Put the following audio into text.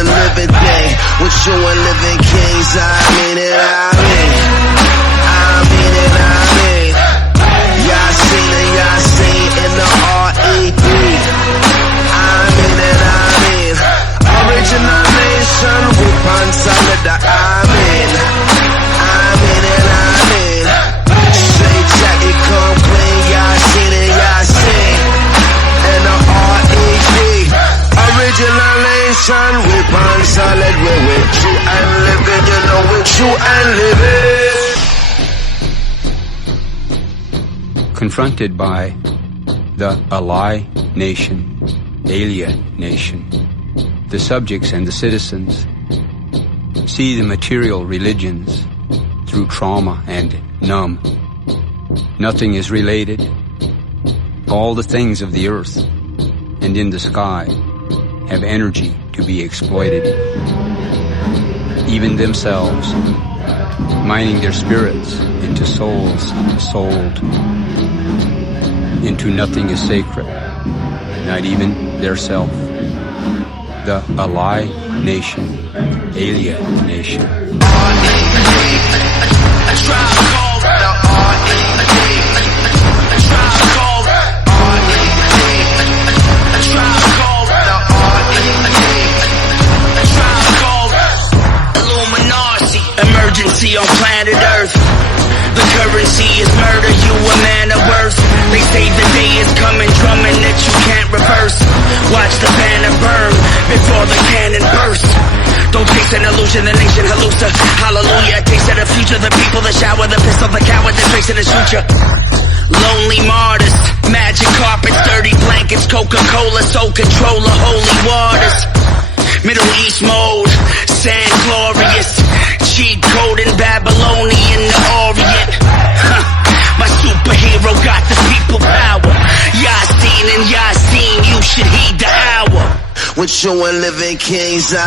a living thing. With you and living kings, I mean it, I mean. I mean it, I mean. Yasin and Yasin in the R.E.D. I mean it, I mean. Original nation, whip and solid, I mean. I mean it, I mean. Straight jacket, come clean, Yasin and Yasin in the R.E.D. Original nation, whip and solid, we're with you and living, you know, with you and living. Confronted by the Alai nation, Alien nation, the subjects and the citizens see the material religions through trauma and numb. Nothing is related. All the things of the earth and in the sky have energy to be exploited. Even themselves, mining their spirits into souls sold. Into nothing is sacred, not even their self. The Alai nation, Alien nation. Illuminati, emergency on planet Earth. The currency is murder, you a man of worth. They say the day is coming, drumming that you can't reverse. Watch the banner burn before the cannon bursts. Don't chase an illusion, the nation hallucina. Hallelujah, taste of the future, the people, the shower, the pistol, the coward, the trace of the future. Lonely martyrs, magic carpets, dirty blankets, Coca-Cola, soul controller, holy waters. Middle East mode, sand glorious, cheat code in Babylonian the Orient. My superhero got the people power. Yasin and Yasin, you should heed the hour. With you and living kings, I